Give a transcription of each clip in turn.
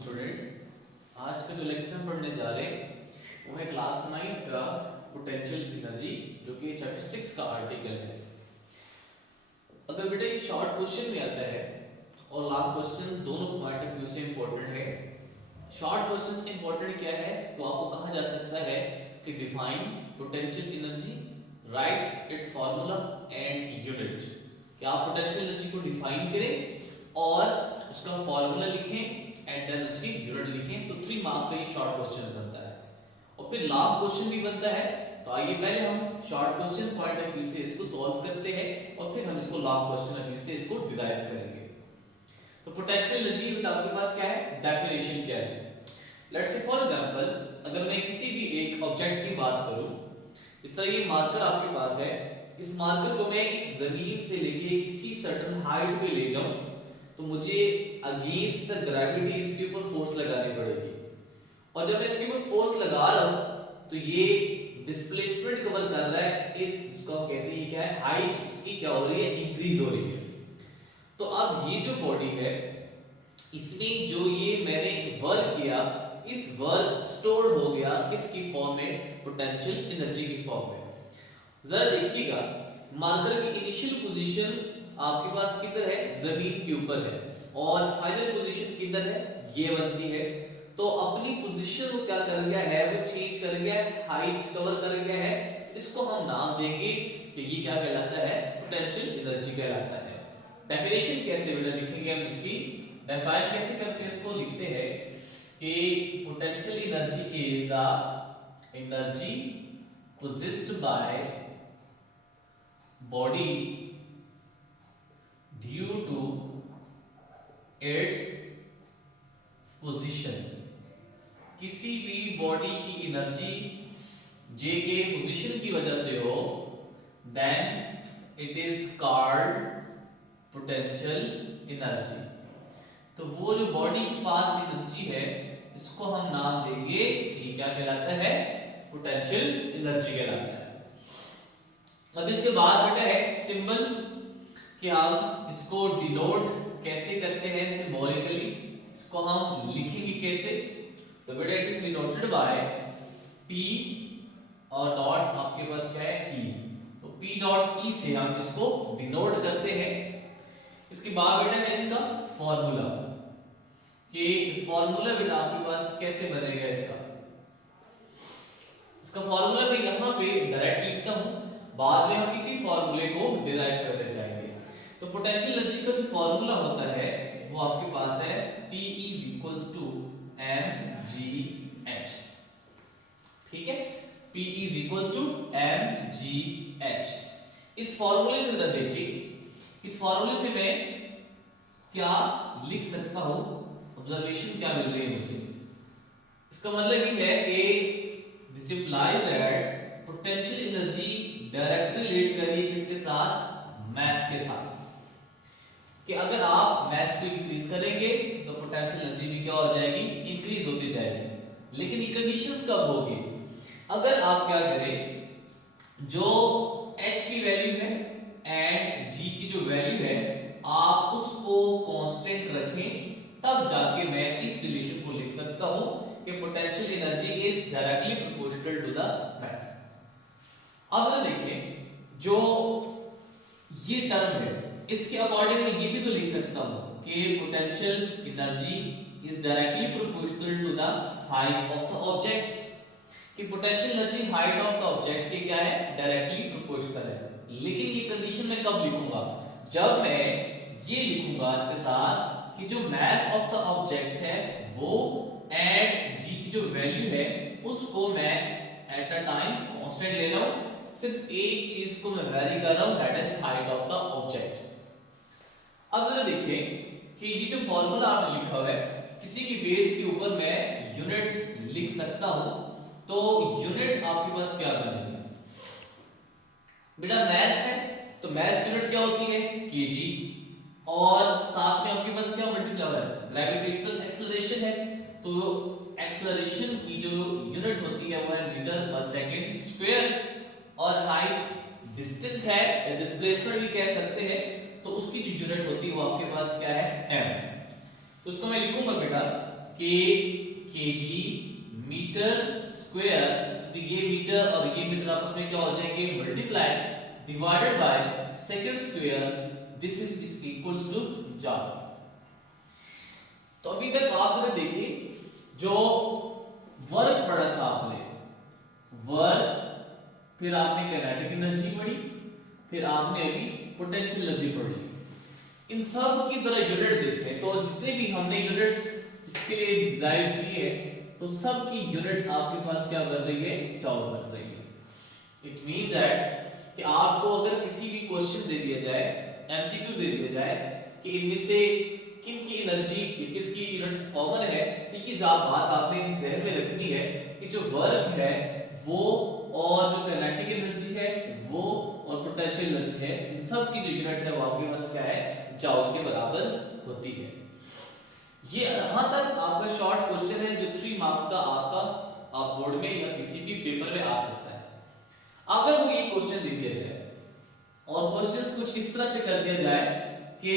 Students, आज का जो लेक्चर हम पढ़ने जा रहे हैं वो है क्लास 9 का पोटेंशियल एनर्जी, जो कि चैप्टर 6 का आर्टिकल है। अगर बेटा ये शॉर्ट क्वेश्चन में आता है और लॉन्ग क्वेश्चन, दोनों पॉइंट ऑफ व्यू से इंपॉर्टेंट है। शॉर्ट क्वेश्चन इंपॉर्टेंट क्या है, तो आपको कहा जा सकता है कि define potential energy, right it's formula and unit. कि आप पोटेंशियल एनर्जी को डिफाइन करें और उसका फार्मूला लिखें एंड देन उसकी यूनिट लिखें, तो 3 मार्क्स का ये शॉर्ट क्वेश्चन बनता है। और फिर लॉन्ग क्वेश्चन भी बनता है, तो आइए पहले हम short question point of view से इसको सॉल्व करते हैं और फिर हम इसको लॉन्ग क्वेश्चन ऑफ व्यू से इसको डिराइव करेंगे। तो पोटेंशियल एनर्जी में आपके पास क्या है, डेफिनेशन क्या है। लेट्स से फॉर एग्जांपल, अगर मैं किसी भी एक ऑब्जेक्ट की बात करूं, इस तरह ये मार्कर आपके पास है, इस मार्कर को मैं इस जमीन से लेके किसी सर्टेन हाइट पे ले जाऊं तो मुझे अगेंस्ट द ग्रेविटी इसके ऊपर फोर्स लगानी पड़ेगी। और जब मैं इसके ऊपर फोर्स लगा रहा हूं तो ये डिस्प्लेसमेंट कवर कर रहा है, इसको हम कहते हैं क्या है, हाइट इसकी क्या हो रही है, इंक्रीज हो रही है। तो अब ये जो बॉडी है, इसमें जो ये मैंने वर्क किया, इस वर्क स्टोर हो गया किसकी फॉर्म में, पोटेंशियल एनर्जी की फॉर्म में। जरा देखिएगा, मार्कर की इनिशियल पोजीशन आपके पास किधर है, जमीन के ऊपर है, और फाइनल पोजीशन किधर है, ये बनती है। तो अपनी पोजीशन को क्या कर गया है, वो चेंज कर गया है, हाइट कवर कर गया है। इसको हम नाम देंगे कि ये क्या कहलाता है, पोटेंशियल एनर्जी कहलाता है। डेफिनेशन कैसे बेटा लिखेंगे हम इसकी, डिफाइन कैसे करते हैं, इसको लिखते हैं कि potential energy is the energy possessed by body due to its position। किसी भी बॉडी की एनर्जी जे के पोजीशन की वजह से हो, then it is called potential energy. तो वो जो बॉडी के पास एनर्जी है, इसको हम नाम देंगे, ये क्या कहलाता है, पोटेंशियल एनर्जी कहलाता है। अब इसके बाद बेटा है सिंबल, कि हम इसको डिनोट कैसे करते हैं सिंबॉलिकली, इसको हम लिखेंगे कैसे। तो बेटा it is denoted by P और डॉट आपके पास क्या है, E। तो P डॉट E से हम इसको डिनोट करते हैं। इसके बाद बेटा है इसका फॉर्मूला, कि फॉर्मूला बेटा आपके पास कैसे बनेगा इसका फॉर्मूला मैं यहां पे डायरेक्ट लिखता हूं, बाद में हम इसी फॉर्मूले को डिराइव करने जाएंगे। तो पोटेंशियल एनर्जी का जो फॉर्मूला होता है वो आपके पास है P = mgh। ठीक है, P = mgh। इस फॉर्मूले से जरा देखिए, इस फॉर्मूले से मैं क्या लिख सकता हूं, ऑब्जर्वेशन क्या मिल रही है मुझे। इसका मतलब ये है कि this implies that potential energy directly relate करिए किसके साथ, मास के साथ। कि अगर आप मास को इंक्रीज करेंगे तो पोटेंशियल एनर्जी भी क्या हो जाएगी, इंक्रीज होती जाएगी। लेकिन ये कंडीशंस कब होगी, अगर आप क्या करें, जो h की वैल्यू है एंड g की जो वैल्यू है, आप उसको कांस्टेंट रखें, तब जाके मैं इस रिलेशन को लिख सकता हूं कि potential energy is directly proportional to the mass. अब देखें, जो ये टर्म है, इसके अकॉर्डिंग मैं ये भी तो लिख सकता हूं कि potential energy is directly proportional to the height of the object. कि potential energy height of the object के क्या है, डायरेक्टली प्रोपोर्शनल है। लेकिन ये कंडीशन मैं कब लिखूंगा, जब मैं ये लिखूंगा इसके साथ कि जो मास ऑफ द ऑब्जेक्ट है वो एट g की जो वैल्यू है उसको मैं एट अ टाइम कांस्टेंट ले रहा हूं, सिर्फ एक चीज को मैं वेरी कर रहा हूं, that is height of the object. अब जरा देखिए कि ये जो फॉर्मूला आपने लिखा हुआ है, किसी की बेस के ऊपर मैं यूनिट लिख सकता हूं। तो यूनिट आपके पास क्या बनेगी बेटा, मास है तो मास यूनिट क्या होती है, kg, और साथ में आपके पास क्या मल्टीप्लाई है, ग्रेविटेशनल एक्सेलरेशन है। तो एक्सेलरेशन की जो यूनिट होती है वो है मीटर पर सेकंड स्क्वायर, और हाइट डिस्टेंस है या डिस्प्लेसमेंट भी कह सकते हैं, तो उसकी जो यूनिट होती है वो आपके पास क्या है, m। तो उसको मैं लिखूंगा बेटा के केजी मीटर स्क्वायर, तो ये मीटर और ये मीटर आपस में क्या हो जाएंगे, multiply divided by second square, this is equals to joule. तो अभी तक आपने देखी जो वर्क पढ़ा था आपने, वर्क, फिर आपने काइनेटिक एनर्जी पढ़ी, फिर आपने अभी पोटेंशियल एनर्जी पढ़ी। इन सब की जरा यूनिट देखें तो जितने भी हमने यूनिट्स इसके लिए डिराइव किए तो सब की यूनिट आपके पास क्या बन रही है, जॉल बन रही है। इट मींस दैट कि आपको अगर किसी भी क्वेश्चन दे दिया जाए, एमसीक्यू दे दिया जाए कि इनमें से किन की एनर्जी किसकी यूनिट कॉमन है, तो ये बात आपने ध्यान में रखनी है कि जो वर्क है वो और जो काइनेटिक एनर्जी है वो और पोटेंशियल एनर्जी है, इन सब की जो यूनिट है वो आपके पास क्या है, जॉल के बराबर होती है। ये यहां तक आपका शॉर्ट क्वेश्चन है जो 3 मार्क्स का आपका आप बोर्ड में या किसी भी पेपर में आ सकता है। अगर वो ये क्वेश्चन दे दिया जाए और क्वेश्चंस कुछ इस तरह से कर दिया जाए कि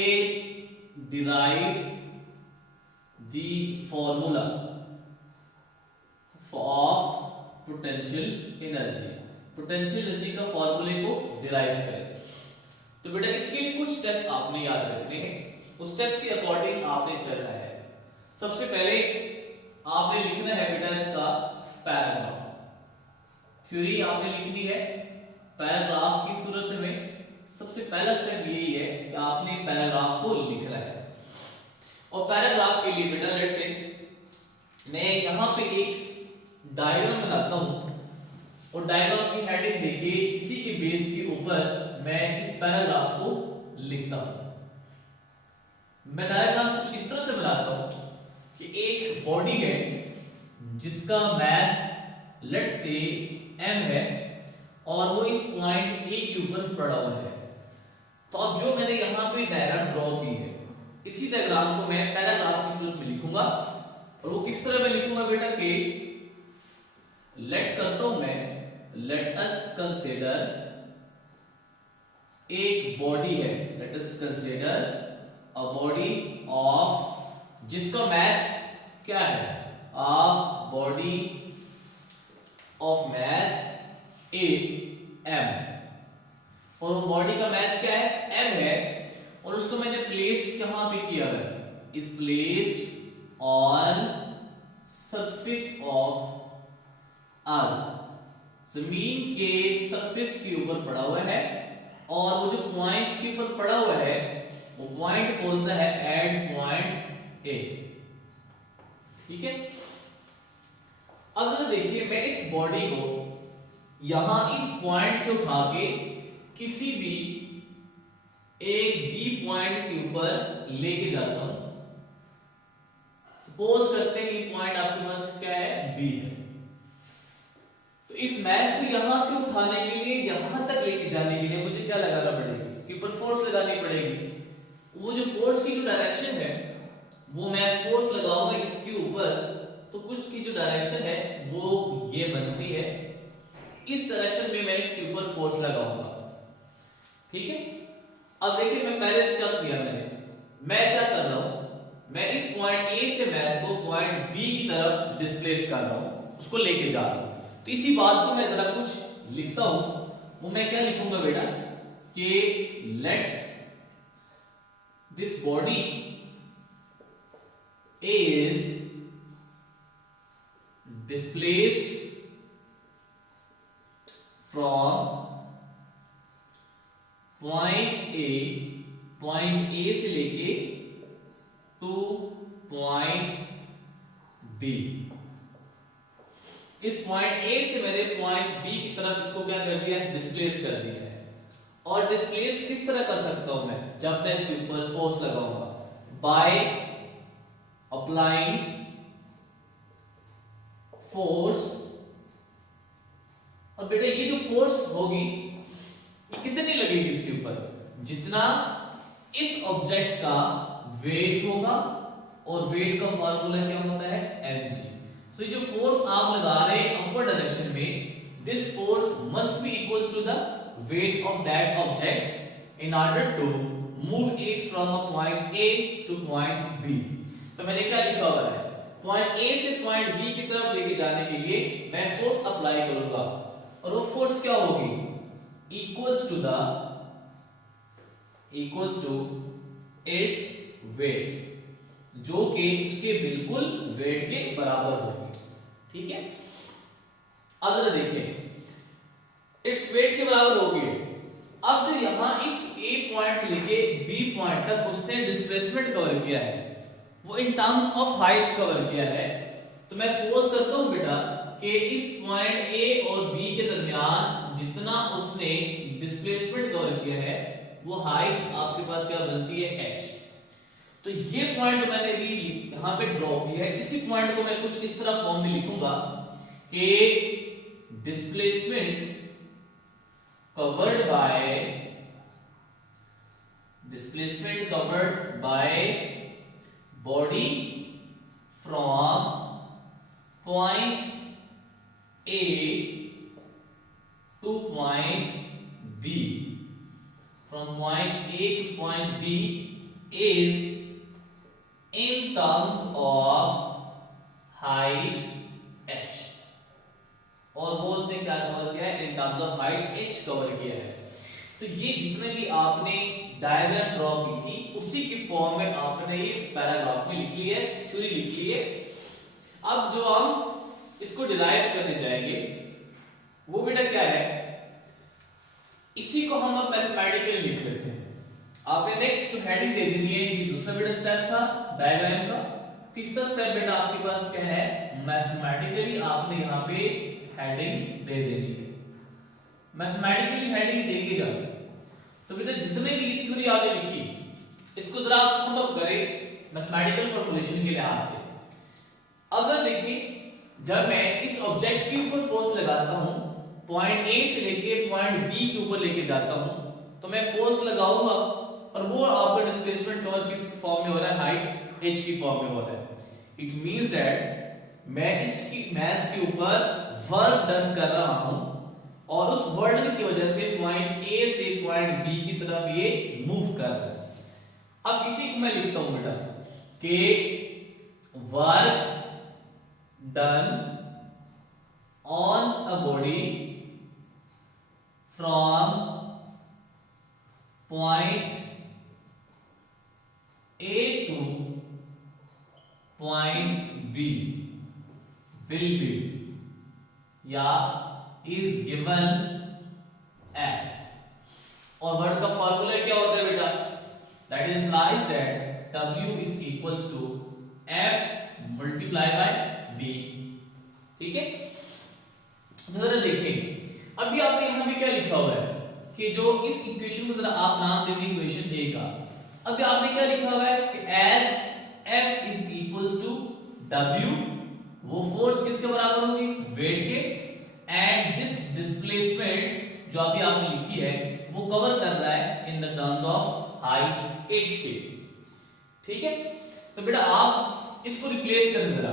derive the formula of potential energy, potential energy का फॉर्मूले को डिराइव करें, तो बेटा इसके लिए कुछ स्टेप्स आपने याद रखने हैं। उस स्टेप्स के अकॉर्डिंग आपने चलना है। सबसे पहले आपने लिखना है बेटा इसका पैराग्राफ, थ्योरी आपने लिखनी है। पैराग्राफ की सूरत में सबसे पहला स्टेप यही है कि आपने पैराग्राफ को लिखना है। और पैराग्राफ के लिए बेटा लेट्स से मैं यहां पे एक डायग्राम बनाता हूं और डायग्राम की हेडिंग देके इसी के बेस के ऊपर मैं इस पैराग्राफ को लिखता हूं। मैं डायग्राम कुछ इस तरह से बनाता हूं कि एक बॉडी है जिसका मास लेट्स से m है और वो इस पॉइंट A के ऊपर पड़ा हुआ है। तो अब जो मैंने यहां पे डायग्राम ड्रॉ की है, इसी डायग्राम को मैं पैराग्राफ की सूरत में लिखूंगा। और वो किस तरह मैं लिखूंगा बेटा कि लेट करता हूं मैं, लेट अस कंसीडर एक बॉडी है, let us consider a body of, जिसका मास क्या है, of body of mass A m, और वो बॉडी का मास क्या है, m है, और उसको मैंने प्लेस्ड कहां पे किया है, is placed on surface of earth, जमीन के सरफेस के ऊपर पड़ा हुआ है। और वो जो पॉइंट के ऊपर पड़ा हुआ है वो पॉइंट कौन सा है, एट पॉइंट ए, ठीक है। अब अगर देखिए मैं इस बॉडी को यहां इस पॉइंट से उठा के किसी भी एक बी पॉइंट के ऊपर लेके जाता हूं। सपोज करते हैं कि पॉइंट आपके पास क्या है, बी है। तो इस मैच को यहां से उठाने के लिए यहां तक लेके जाने के लिए मुझे क्या लगाना पड़ेगा, इसके ऊपर फोर्स लगानी पड़ेगी। वो जो फोर्स की जो डायरेक्शन है वो मैं फोर्स लगाऊंगा इसके ऊपर, तो कुछ की जो डायरेक्शन है वो ये बनती है, इस डायरेक्शन में मैं इसके ऊपर फोर्स लगाऊंगा, ठीक है। अब देखिए मैं पहले स्टेप किया मैं क्या कर रहा हूं, मैं इस पॉइंट ए से मैच को पॉइंट बी की तरफ डिस्प्लेस कर रहा हूं, उसको लेके जा रहा हूं। तो इसी बात को मैं जरा कुछ लिखता हूं, वो मैं क्या लिखूंगा बेटा कि let this body is displaced from point A से लेके टू पॉइंट B। इस पॉइंट A से मैंने पॉइंट B की तरफ इसको क्या कर दिया है, डिस्प्लेस कर दिया है। और डिस्प्लेस किस तरह कर सकता हूं मैं, जब मैं इसके ऊपर फोर्स लगाऊंगा, बाय अप्लाइंग फोर्स। और बेटा ये जो फोर्स होगी ये कितनी लगेगी इसके ऊपर, जितना इस ऑब्जेक्ट का वेट होगा, और वेट का फार्मूला क्या होता है, mg। सो ये जो फोर्स आप लगा रहे हैं अपवर्ड डायरेक्शन में, this force must be equals to the weight of that object in order to move it from a point A to point B। तो मैंने क्या लिखा हुआ है, पॉइंट ए से पॉइंट बी की तरफ लेके जाने के लिए मैं फोर्स अप्लाई करूंगा, और वो फोर्स क्या होगी, इक्वल्स टू इट्स वेट, जो कि इसके बिल्कुल वेट के बराबर होगी। ठीक है, अब जरा देखें, इट्स वेट के बराबर होगी। अब जो यहां इस ए पॉइंट से लेके बी पॉइंट तक उसने डिस्प्लेसमेंट कवर किया है, वो in terms of height cover किया है। तो मैं सपोज करता हूं बेटा कि इस पॉइंट ए और बी के दरमियान जितना उसने डिस्प्लेसमेंट कवर किया है वो हाइट आपके पास क्या बनती है, h। तो ये पॉइंट जो मैंने भी यहां पे ड्रॉ किया है, इसी पॉइंट को मैं कुछ इस तरह फॉर्म में लिखूंगा कि displacement covered by body from point A to point B, from point A to point B is in terms of height h, और वो उसने क्या कवर किया है, in terms of height h cover किया है। तो ये जितने भी आपने डायग्राम ड्रॉ की थी उसी की फॉर्म में आपने ये पैराग्राफ में लिख ली है, थ्योरी लिख ली है। अब जो हम इसको डिराइव करने जाएंगे वो बेटा क्या है, इसी को हम अब मैथमेटिकली लिख लेते हैं। आपने नेक्स्ट जो हेडिंग दे देनी है, ये दूसरा बेटा स्टेप था डायग्राम का। तीसरा स्टेप बेटा आपके पास क्या है, मैथमेटिकली आपने यहाँ पे हेडिंग दे देनी है। मैथमेटिकली हेडिंग देंगे जब, तो बेटा जितने भी थ्योरी आपने लिखी इसको जरा आप सम अप करें मैथमेटिकल फॉर्मूलेशन के लिहाज से। अगर देखिए जब मैं इस ऑब्जेक्ट के ऊपर फोर्स लगाता हूं, पॉइंट ए से लेके पॉइंट बी के ऊपर लेके जाता हूं, तो मैं फोर्स लगाऊंगा और वो आपका डिस्प्लेसमेंट कवर किस फॉर्म में हो रहा है, हाइट h की फॉर्म में हो रहा है। इट मींस दैट मैं इसकी मैस के ऊपर वर्क डन कर रहा हूं और उस वर्क की वजह से पॉइंट ए से पॉइंट बी की तरफ ये मूव कर रहा है। अब इसी को मैं लिखता हूं बेटा कि work done on a body from point A to point B will be या is given as, और वर्ड का फॉर्मूला क्या होता है बेटा, that implies that W is equals to F multiply by B। ठीक है, जरा देखें अभी आपने यहां पे क्या लिखा हुआ है कि जो इस इक्वेशन को जरा आप नाम दे दें इक्वेशन ए का। अभी आपने क्या लिखा हुआ है कि as F is equals to W, वो फोर्स किसके बराबर होगी, वेट के, एंड दिस डिस्प्लेसमेंट जो अभी आपने लिखी है वो कवर कर रहा है in the terms of height h के। ठीक है, तो बेटा आप इसको रिप्लेस कर देना,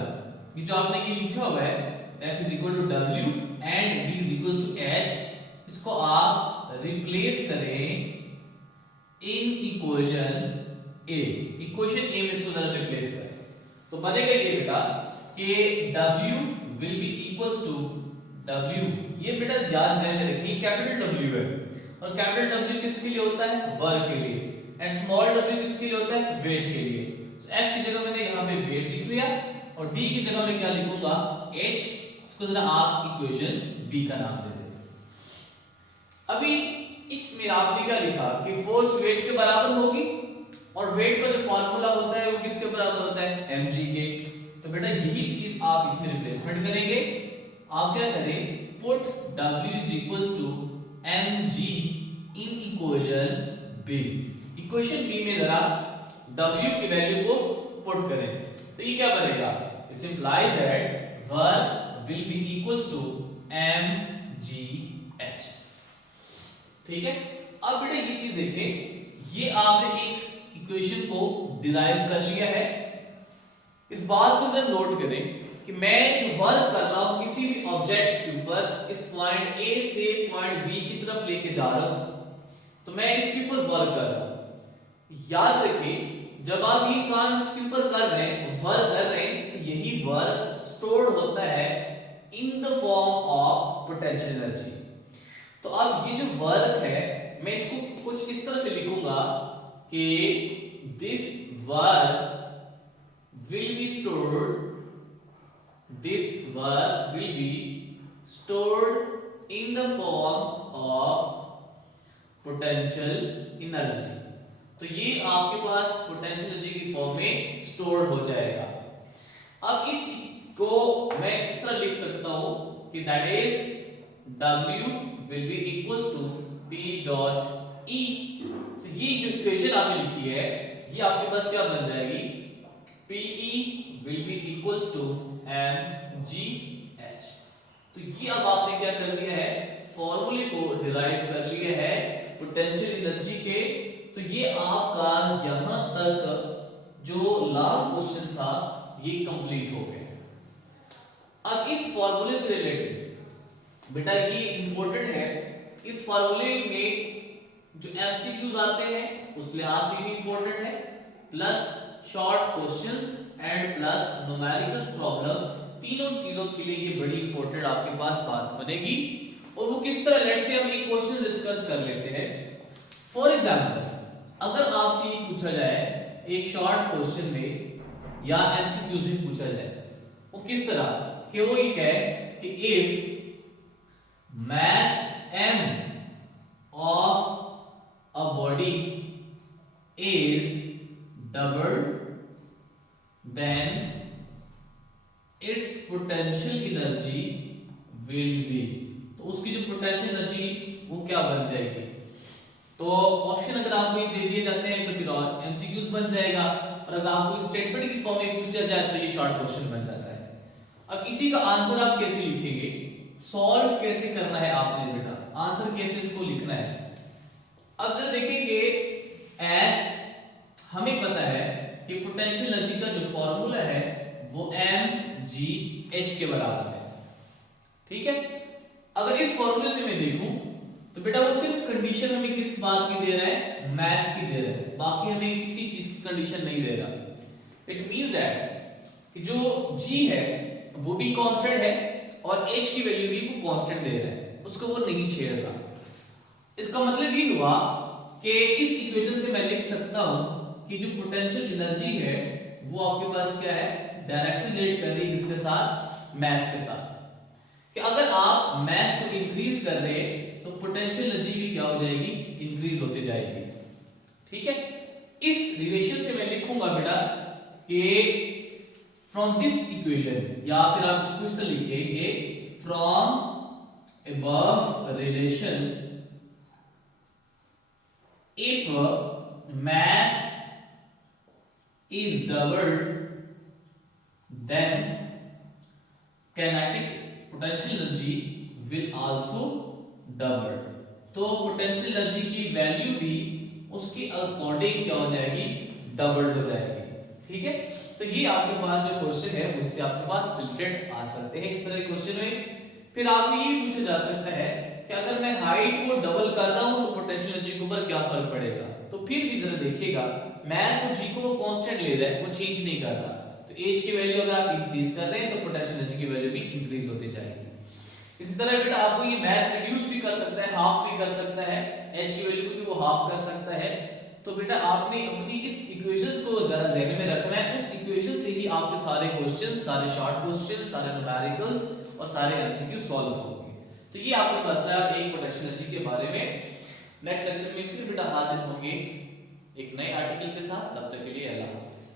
ये जो आपने ये लिखा हुआ है f is equal to w and d is equals to h, इसको आप रिप्लेस करें in equation a, equation a में इसको जरा रिप्लेस करें तो बनेगा ये बेटा कि w will be equals to W, ये बेटा याद ध्यान में रखिए कैपिटल W है और कैपिटल W किसके लिए होता है, वर्क के लिए, एंड स्मॉल w किसके लिए होता है, वेट के लिए। तो F की जगह मैंने यहाँ पे वेट लिख लिया और D की जगह मैं क्या लिखूंगा, H। इसको जरा आप इक्वेशन B का नाम दे दें। अभी इसमें आपने क्या लिखा कि फोर्स वेट के बराबर होगी और वेट का जो फॉर्मूला होता है वो किसके बराबर होता है, mg के। तो बेटा यही चीज आप इसमें रिप्लेसमेंट करेंगे। आप क्या करें, put W is equals to mg in equation B। Equation B में जरा W की वैल्यू को पुट करें तो ये क्या बनेगा, it implies that work will be equals to mgh। ठीक है, अब बेटा ये चीज देखें, ये आपने एक इक्वेशन को डिराइव कर लिया है। इस बात को जरा नोट करें कि मैं जो वर्क कर रहा हूं किसी भी ऑब्जेक्ट के ऊपर इस पॉइंट A से पॉइंट B की तरफ लेके जा रहा हूं, तो मैं इसके ऊपर वर्क कर रहा हूं। याद रखिए जब आप ये काम इसके ऊपर कर रहे हैं, वर्क कर रहे हैं, तो यही पोटेंशियल एनर्जी। तो अब ये जो वर्क है मैं इसको कुछ इस तरह से लिखूंगा कि this work will be stored, this work will be stored in the form of potential energy। तो ये आपके पास पोटेंशियल एनर्जी की फॉर्म में स्टोर हो जाएगा। अब इस को मैं इस तरह लिख सकता हूं कि that is W will be equals to P dot E। तो ये जो इक्वेशन आपने लिखी है ये आपके पास क्या बन जाएगी, PE will be equals to mgh। तो ये अब आपने क्या कर दिया है, फॉर्मूले को डिराइव कर लिया है पोटेंशियल एनर्जी के। तो ये आपका यहां तक जो लास्ट क्वेश्चन था ये कंप्लीट हो गया। अब इस फॉर्मूले से रिलेटेड बेटा ये इंपॉर्टेंट है, इस फॉर्मूले में जो एमसीक्यूज आते हैं उस लिहाज से भी इंपॉर्टेंट है, plus short questions and plus numericals problem, तीनों चीजों के लिए ये बड़ी इंपॉर्टेंट आपके पास बात बनेगी। और वो किस तरह, लेट्स से हम एक क्वेश्चन डिस्कस कर लेते हैं। फॉर एग्जांपल अगर आपसे ये पूछा जाए एक शॉर्ट क्वेश्चन में या एमसीक्यूज में पूछा जाए, वो किस तरह कि वो ये कहे कि if mass m of a body is double then its potential energy will be, तो उसकी जो पोटेंशियल एनर्जी वो क्या बन जाएगी। तो ऑप्शन अगर आपको ये दे दिए जाते हैं तो फिर और एमसीक्यूज बन जाएगा, और अगर आपको स्टेटमेंट की फॉर्म में पूछा जाए तो ये शॉर्ट क्वेश्चन बन जाता है। अब इसी का आंसर आप कैसे लिखेंगे, सॉल्व कैसे करना है आपने बेटा, आंसर कैसे इसको लिखना है। अगर देखेंगे एस हमें पता है कि पोटेंशियल एनर्जी का जो फॉर्मूला है वो mgh के बराबर है, ठीक है। अगर इस फॉर्मूले से मैं देखूं तो बेटा वो सिर्फ कंडीशन हमें किस बात की दे रहा है, मैस की दे रहा है, बाकी हमें किसी चीज की कंडीशन नहीं दे रहा। इट मींस दैट कि जो g है वो भी कांस्टेंट है और h की वैल्यू भी वो कांस्टेंट दे रहा है, उसको वो नहीं छेड़ रहा। इसका मतलब ये हुआ कि इस इक्वेशन से मैं लिख सकता हूं कि जो पोटेंशियल एनर्जी है वो आपके पास क्या है, डायरेक्टली रिलेट कर रही है किसके साथ, मैस के साथ। कि अगर आप मैस को इंक्रीज कर रहे हैं तो पोटेंशियल एनर्जी भी क्या हो जाएगी, इंक्रीज होती जाएगी, ठीक है। इस रिलेशन से मैं लिखूंगा बेटा कि फ्रॉम दिस इक्वेशन, या फिर आप इसको इस तरह लिखेंगे from above relation if mass is doubled then kinetic potential energy will also double। तो पोटेंशियल एनर्जी की वैल्यू भी उसके अकॉर्डिंग क्या हो जाएगी, डबल हो जाएगी, ठीक है। तो ये आपके पास जो क्वेश्चन है उससे आपके पास रिलेटेड आ सकते हैं इस तरह के क्वेश्चन में। फिर आपसे ये पूछा जा सकता है कि अगर मैं हाइट को डबल कर रहा हूं तो पोटेंशियल एनर्जी के ऊपर क्या फर्क पड़ेगा। तो फिर भी जरा देखिएगा, मैस और जी को वो कांस्टेंट ले रहा है, वो चेंज नहीं कर रहा। तो एच की वैल्यू अगर आप इंक्रीज कर रहे हैं तो पोटेंशियल एनर्जी की वैल्यू भी इंक्रीज होती जाएगी। इसी तरह बेटा आपको ये मैस रिड्यूस भी कर सकता है, हाफ भी कर सकता है, एच की वैल्यू को भी वो हाफ कर सकता है। तो बेटा आपने अपनी इस इक्वेशंस को जरा ज़हन में रखना है, उस इक्वेशन से ही आपके सारे क्वेश्चन, सारे शॉर्ट क्वेश्चन, सारे न्यूमेरिकल्स और सारे एमसीक्यू सॉल्व होंगे। तो ये आपके पास था एक पोटेंशियल एनर्जी के बारे में। नेक्स्ट लेक्चर में फिर बेटा हाजिर होंगे एक नए आर्टिकल के साथ, तब तक के लिए अल्लाह हाफिज़।